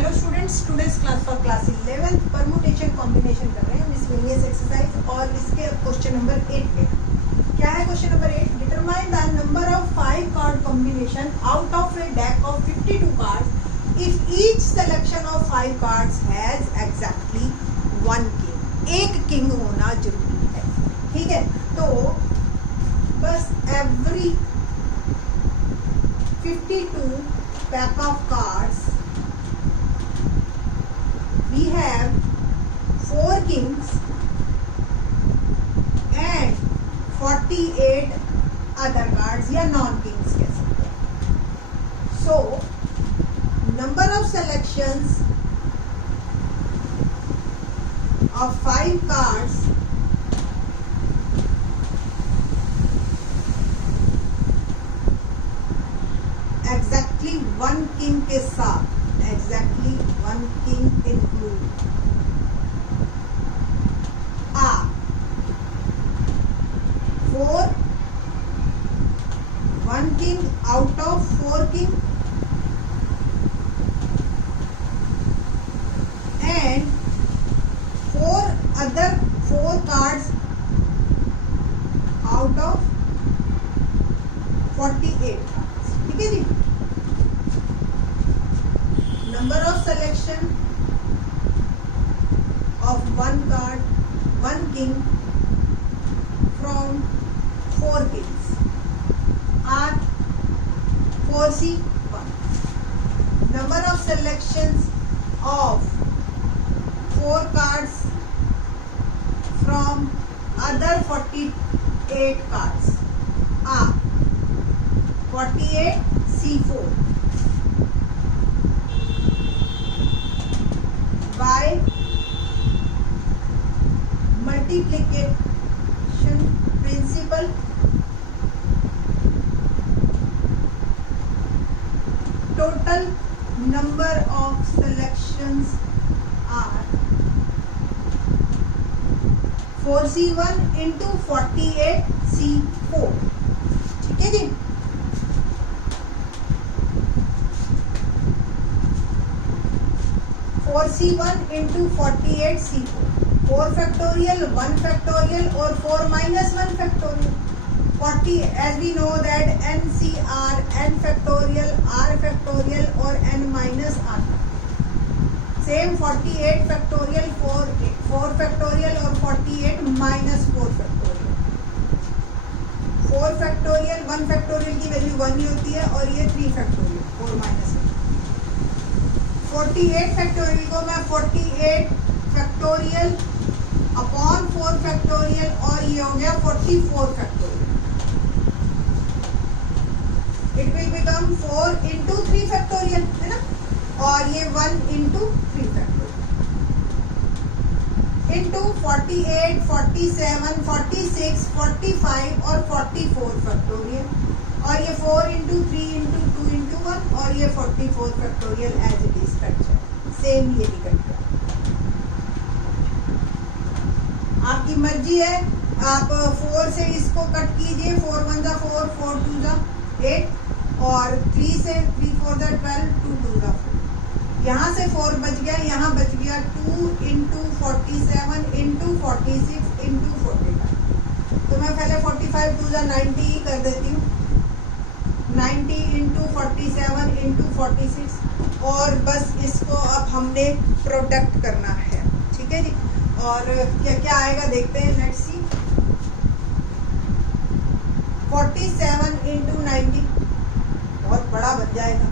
Hello students, today's class for class 11th permutation combination कर रहे हैं मिसलेनियस एक्सरसाइज और इसके अब क्वेश्चन नंबर 8 पे क्या है। Question number 8, determine the number of 5 card combination out of A deck of 52 cards if each selection of 5 cards has exactly 1 king. एक किंग होना जरूरी है, ठीक है। तो बस every 52 pack of cards we have 4 kings and 48 other cards या non kings कह सकते हैं। So number of selections of 5 cards exactly 1 king के साथ, exactly 1 king include are 4, 1 king out of 4 king and 4 other 4 cards out of 48 cards, ठीक है जी। Number of selection of 1 card, 1 king from 4 kings are 4C1. Number of selections of 4 cards from other 48 cards are 48C4 by multiplication principle total number of selections are 4C1 into 48C4, ठीक है जी। और C1 into 48C4, 4 factorial, 1 factorial और 4 minus 1 factorial। 40 as we know that NCR, n factorial, r factorial और n minus r। Same 48 factorial, 4 factorial और 48 minus 4 factorial। 4 factorial, 1 factorial की value 1 ही होती है और ये 3 factorial, 4 minus 1। 48 फैक्टोरियल को मैं 48 फैक्टोरियल अपॉन 4 फैक्टोरियल और ये हो गया 44 factorial. It will become 4 into 3 factorial, है ना, और ये 1 इंटू 3 फैक्टोरियल इंटू 48, 47, 46, 45 और 44 फैक्टोरियल और ये 4 इंटू 3 इंटू 2 इंटू 1 और ये 44 factorial as it is structure same ये भी कट गया। आपकी मर्जी है, आप 4 से इसको कट कीजिए, 4 1 जा 4, 4 2 जा 8 और 3 से 3 4 जा 12, 2 2 जा 4। यहाँ से 4 बच गया, यहाँ बच गया 2 इंटू 47 इंटू 46 इंटू 45। तो मैं पहले 45 2 जा 90 कर देती हूँ, 90 इंटू 47 इंटू 46 और बस इसको अब हमने प्रोडक्ट करना है, ठीक है जी। और क्या क्या आएगा देखते हैं, लेट्स सी। 47 इंटू 90 बहुत बड़ा बन जाएगा,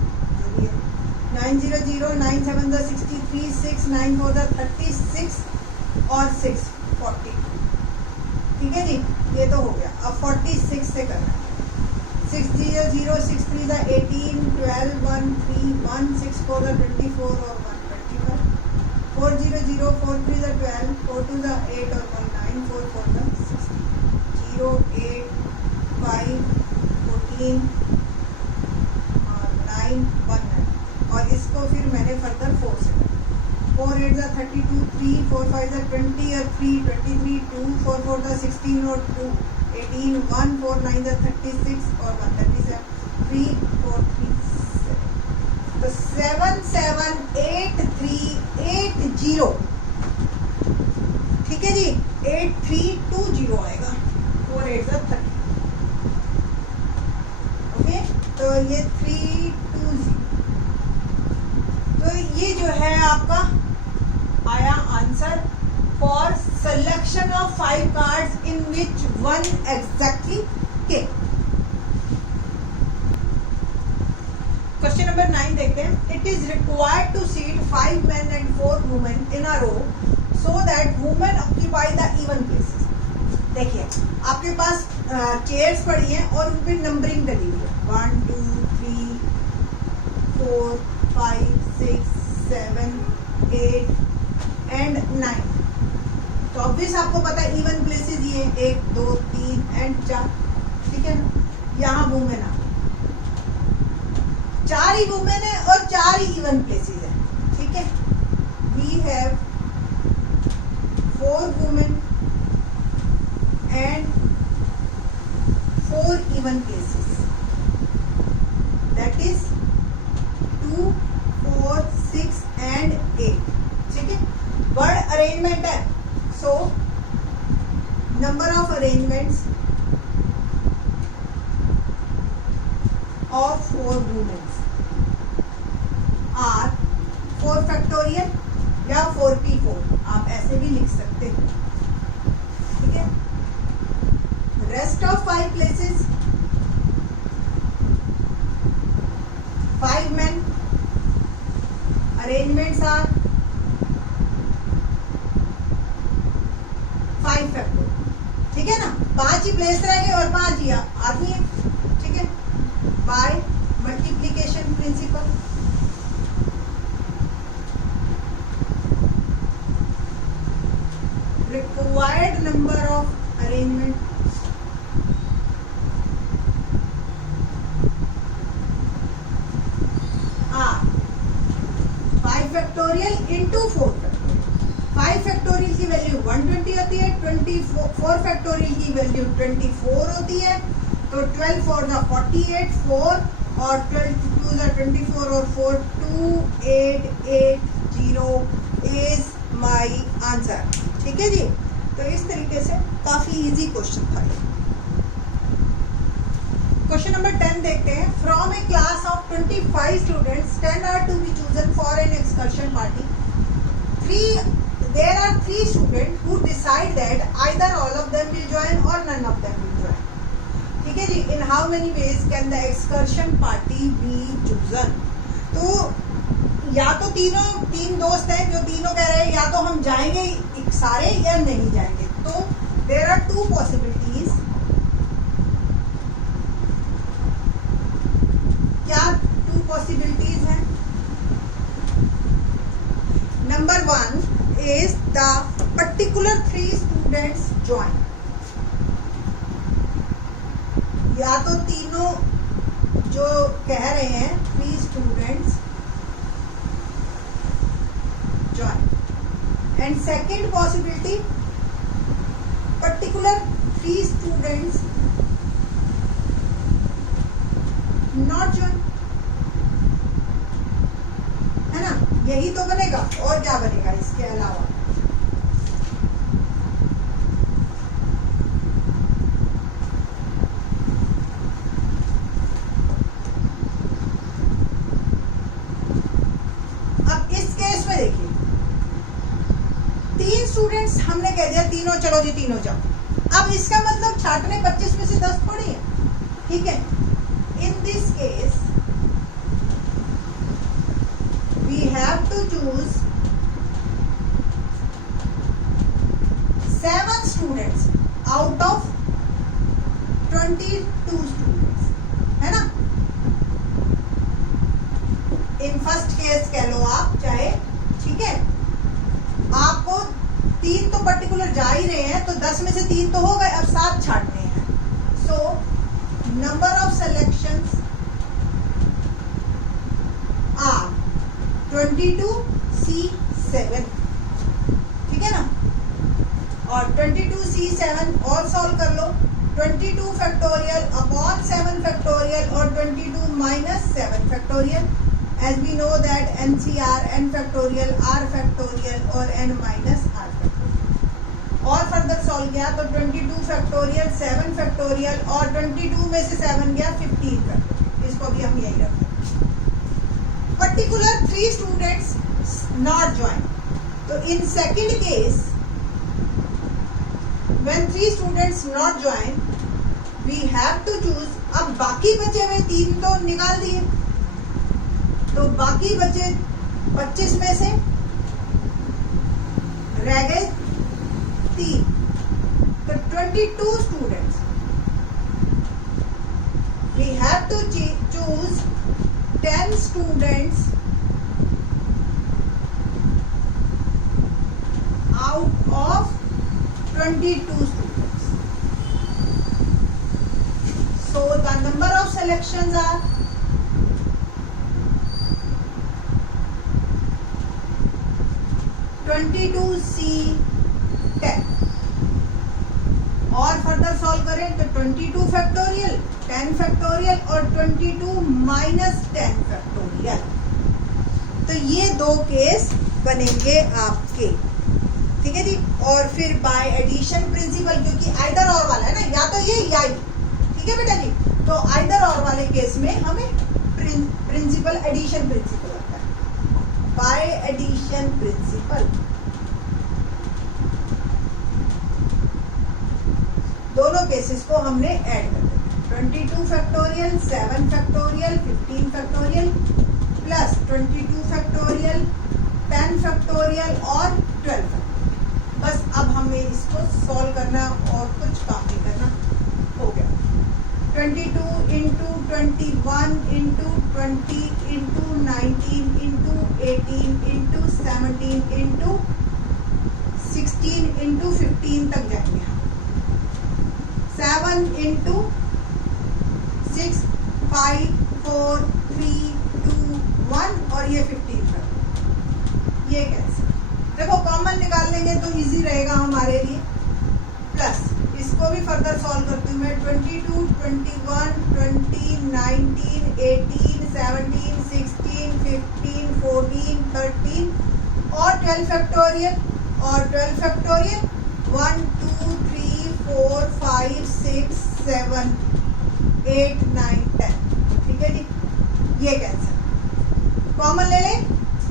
9 0 0 9 7 63 6 9 4 36 और 6 40, ठीक है जी। ये तो हो गया, अब 46 से करना है। 6 0 0 6 3 18 12 1 3 1 6 4 24 और 1 21 4 0 0 4 3 12 4 2 8 और 1 9 4 4 16 0 8 5 14 और 9 1 9 और इसको फिर मैंने फर्दर 4 से 4 8 32 3 4 5 20 और 3 23 2 4 4 16 और 2 18 1 4 9 36 और 1 37 3 4 3 7 तो 7 7 8380, ठीक है जी, 8320 आएगा, 4 8 30, ओके। तो ये 320, तो ये जो है आपका आया answer for selection of 5 cards in which one exactly came. Question number 9 देखते हैं. It is required to seat 5 men and 4 women in a row so that women occupy the even places. देखिए आपके पास चेयर्स पड़ी हैं और उन पे numbering डली हुई है, 1 2 3 4 5 6 7 8 एंड 9. तो ऑब्वियस आपको पता है इवन प्लेसेस ये 1 2 3 एंड 4, ठीक है ना. यहाँ वुमेन आ 4 ही वुमेन है और 4 ही इवन प्लेसेस है, ठीक है. We have 4 women and 4 even places, that is 2 4 6 एंड 8, ठीक है. वर्ड अरेंजमेंट है, so number of arrangements of 4 women are 4 factorial या 4p4, आप ऐसे भी लिख सकते हो, ठीक है. rest of 5 places 5 men, arrangements are 5 factorial, ठीक है ना. 5 ही प्लेस रहेंगे और 5 ही आदमी है, ठीक है. By multiplication principle, required number of arrangement are 5 factorial into 4 factorial. 5 factorial की वैल्यू 120 होती है, 4 फैक्टोरियल की वैल्यू 24 होती है. तो 12 4 द 48, 4 और 12 2 द 24 और 4 2880 इज माय आंसर, ठीक है जी. तो इस तरीके से काफी इजी क्वेश्चन था ये. क्वेश्चन नंबर 10 देखते हैं. From a class of 25 students 10 are to be chosen for an excursion party. There are 3 students who decide that either all of them will join or none of them will join. ठीक है जी. In how many ways can the excursion party be chosen? तो या तो 3 दोस्त हैं जो तीनों कह रहे हैं या तो हम जाएंगे सारे या नहीं जाएंगे. तो there are 2 possibilities. क्या 2 possibilities हैं? Number 1 is the particular 3 students join. या तो तीनों जो कह रहे हैं 3 students join. And second possibility, particular 3 students not join. है ना, यही तो बनेगा और क्या बनेगा इसके अलावा. अब इस केस में देखिए 3 स्टूडेंट्स हमने कह दिया तीनों चलो जी तीनों जाओ. अब इसका मतलब छाटने 25 में से 10 थोड़ी है, ठीक है. In this case we have to choose 7 students out of 22 students, है ना. इन फर्स्ट केस कह लो आप चाहे, ठीक है. आपको 3 तो पर्टिकुलर जा ही रहे हैं तो 10 में से 3 तो हो गए, अब 7 छाटने हैं. So number of selections are 22C7, ठीक है ना. और 22C7 और सॉल्व कर लो. 22 फैक्टोरियल अपॉन 7 फैक्टोरियल और 22 minus 7 factorial. as we know that NCR, n factorial, r factorial और n minus r factorial. और फर्दर सॉल्व किया तो 22 फैक्टोरियल, 7 फैक्टोरियल और 22 में से 7 गया 15 फैक्टोरियल. इसको भी हम यही रखते हैं. Particular 3 students not join. तो in second case when 3 students not join we have to choose. अब बाकी बचे हुए 3 तो निकाल दिए, तो बाकी बचे 25 में से रह गए 3, तो 22 students. we have to choose 10 students out of 22 students. So the number of selections are 22C 10. और फर्दर सॉल्व करें तो 22 फैक्टोरियल, 10 फैक्टोरियल और 22 माइनस 10 फैक्टोरियल. तो ये 2 केस बनेंगे आपके. ठीक है जी. और फिर बाय एडिशन प्रिंसिपल, क्योंकि आइदर और वाला है ना, या तो ये या ये. ठीक है बेटा जी. तो आइदर और वाले केस में हमें प्रिंसिपल एडिशन प्रिंसिपल लगता है. बाय एडिशन प्रिंसिपल दोनों केसेस को हमने ऐड कर दिया. 22 factorial, 7 factorial, 15 factorial plus 22 factorial, 10 factorial और 12 फैक्टोरियल. बस अब हमें इसको सॉल्व करना और कुछ काम नहीं करना. हो गया. 22 into 21 into 20 into 19 into 18 into 17 into 16 into 15 तक जाएंगे. 7 इंटू 6 5 4 3 2 1 और ये 15 तक. ये कैसे देखो कॉमन निकाल लेंगे तो इजी रहेगा हमारे लिए. प्लस इसको भी फर्दर सॉल्व करती हूँ मैं. 22 21 20 19 18 17 16 15 14 13 और 12 फैक्टोरियल और 12 फैक्टोरियल 1 2 3 4 5 6 7 8 9 10. ठीक है जी. ये कैंसिल. कॉमन ले लें.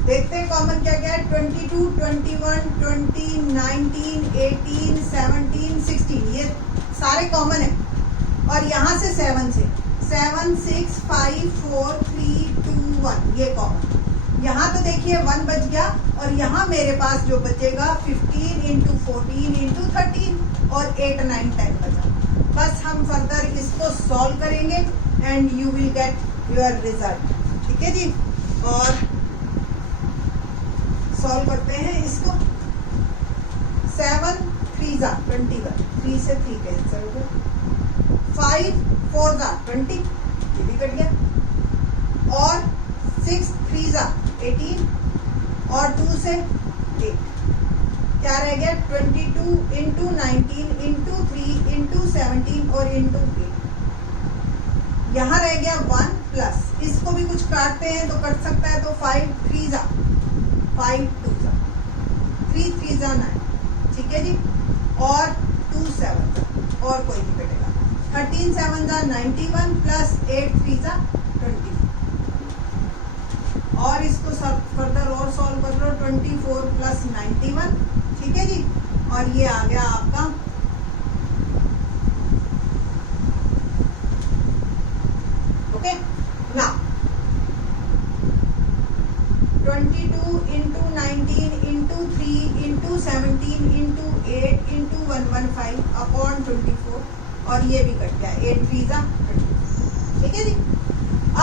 देखते हैं कॉमन क्या क्या है. 22 21 20 19 18 17 16 ये सारे कॉमन है. और यहाँ से 7 से 7 6 5 4 3 2 1 ये कॉमन. यहाँ तो देखिए 1 बच गया और यहाँ मेरे पास जो बचेगा 15 इंटू 14 इंटू 13 और 8 9 10 बचा. बस हम फर्दर इसको सॉल्व करेंगे and you will get your result. ठीक है जी. और सॉल्व करते हैं इसको. 7 3 जा 21, 3 से 3 कैंसिल हो गया. 5 4 जा 20 ये भी कट गया. और 6 3 जा 18 और 2 से 8 क्या रह गया. 22 इंटू 19 इंटू 3 इंटू 17 और इंटू 8. यहाँ रह गया 1 प्लस इसको भी कुछ काटते हैं तो कट सकता है. तो 5 3 जा 5 2 जा 3 3 जा 9. ठीक है जी. और 2 7 जा और कोई नहीं कटेगा. 13 7 जा 91 प्लस 8 3 जा 24. और इसको फर्दर और सॉल्व कर लो. 24 प्लस 91. ठीक है जी. और ये आ गया आपका okay. Now 22 into 19 into 3 into 17 into 8 into 115 upon 24 और ये भी कट गया. 8 3 जा 24. ठीक है जी.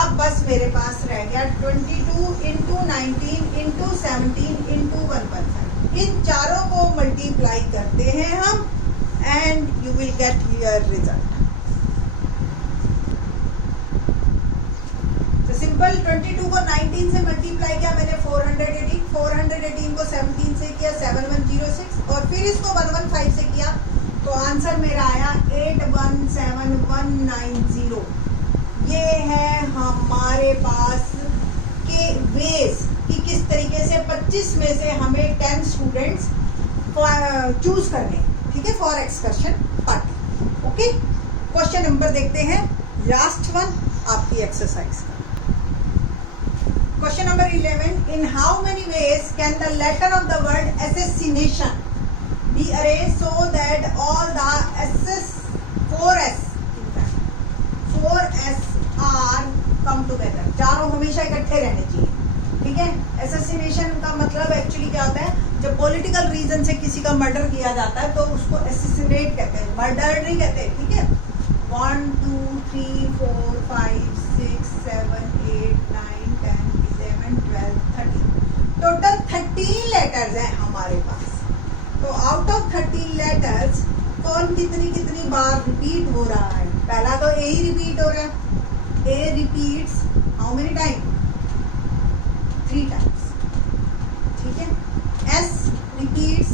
अब बस मेरे पास रह गया 22 इंटू 19 इंटू 17 इंटू 115. इन चारों को मल्टीप्लाई करते हैं हम and you will get your result. तो सिंपल 22 को 19 से मल्टीप्लाई किया मैंने 418. 418 को 17 से किया 7106 और फिर इसको 115 से किया तो आंसर मेरा आया 817190. ये है हमारे पास के वेज कि किस तरीके से 25 में से हमें 10 स्टूडेंट्स चूज करने, ठीक है, for excursion party. Okay, question number देखते हैं, लास्ट वन आपकी एक्सरसाइज का। Question number 11, in how many ways can the letter of the word assassination be arranged so that all the four S are come together? चारों हमेशा इकट्ठे रहने चाहिए, ठीक है। एसेसिनेशन का मतलब एक्चुअली क्या होता है, जब पॉलिटिकल रीजन से किसी का मर्डर किया जाता है तो उसको एसेसिनेट कहते हैं, मर्डर नहीं कहते, ठीक है। 1 2 3 4 5 6 7 8 9 10 11 12 13 टोटल 13 लेटर्स हैं हमारे पास। तो आउट ऑफ 13 लेटर्स कौन कितनी कितनी बार रिपीट हो रहा है? पहला तो ए ही रिपीट हो रहा है। A repeats how many time? 3 times, ठीक है। S repeats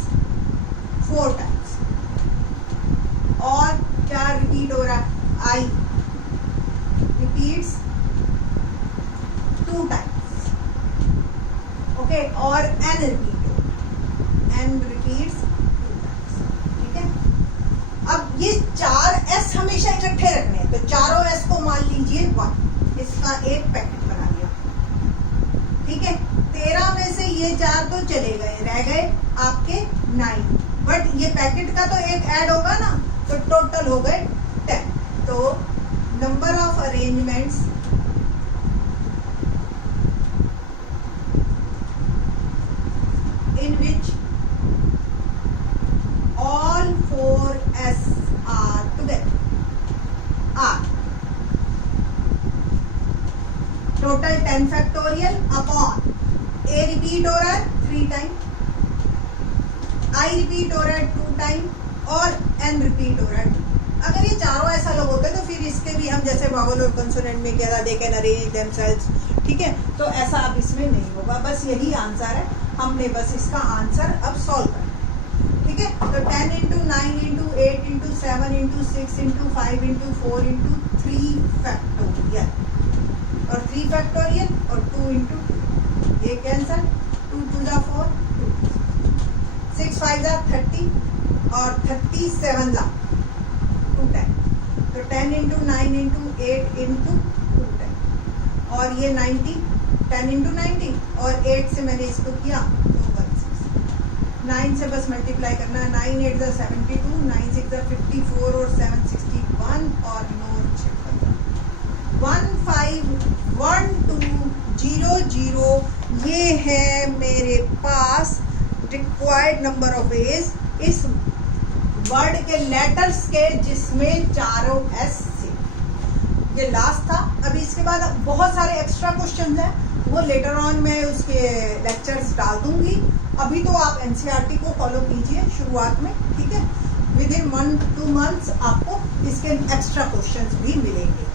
4 times. और क्या रिपीट हो रहा है? I repeats 2 times, okay. और N repeat N repeats 2 times, ठीक है। अब ये 4 एस हमेशा इकट्ठे रखने हैं, तो चारों एस को मान लीजिए 1, इसका एक पैकेट बना लिया, ठीक है। 13 में से ये 4 तो चले गए, रह गए आपके 9, बट ये पैकेट का तो एक ऐड होगा ना, तो टोटल हो गए 10। तो number of arrangements in which all 4 S are together are total 10 factorial upon A repeat हो रहा है 3 टाइम, I repeat हो रहा है 2 टाइम और N repeat हो रहा है 2। अगर ये चारों ऐसा लोग होते तो फिर इसके भी हम जैसे वावल और कंसोनेंट में कह रहा, दे कैन अरेंज देमसेल्व्स, ठीक है। तो ऐसा अब इसमें नहीं होगा, बस यही आंसर है, हमने बस इसका आंसर अब सॉल्व करना है, ठीक है। तो 10 into 9 into 8 into 7 into 6 into 5 into 4 into 3 factorial और 3 फैक्टोरियल और 2 इंटू 2, ये कैंसल, 2 2 जा 4, 6 5 जा 30 और 37 जा 2 10। तो 10 इंटू 9 इंटू 8 इंटू 2 10 और ये 90, 10 इंटू 90 और 8 से मैंने इसको किया तो 16, 9 से बस मल्टीप्लाई करना है, 9 8 जा 72, 9 6 जा 54 और 7 61 और 9 151200। ये है मेरे पास रिक्वायर्ड नंबर ऑफ वेज इस वर्ड के लेटर्स के जिसमें चारों एस थे। ये लास्ट था। अभी इसके बाद बहुत सारे एक्स्ट्रा क्वेश्चंस हैं, वो लेटर ऑन मैं उसके लेक्चर्स डाल दूंगी। अभी तो आप एनसीईआरटी को फॉलो कीजिए शुरुआत में, ठीक है। विद इन 1-2 मंथ्स आपको इसके एक्स्ट्रा क्वेश्चंस भी मिलेंगे।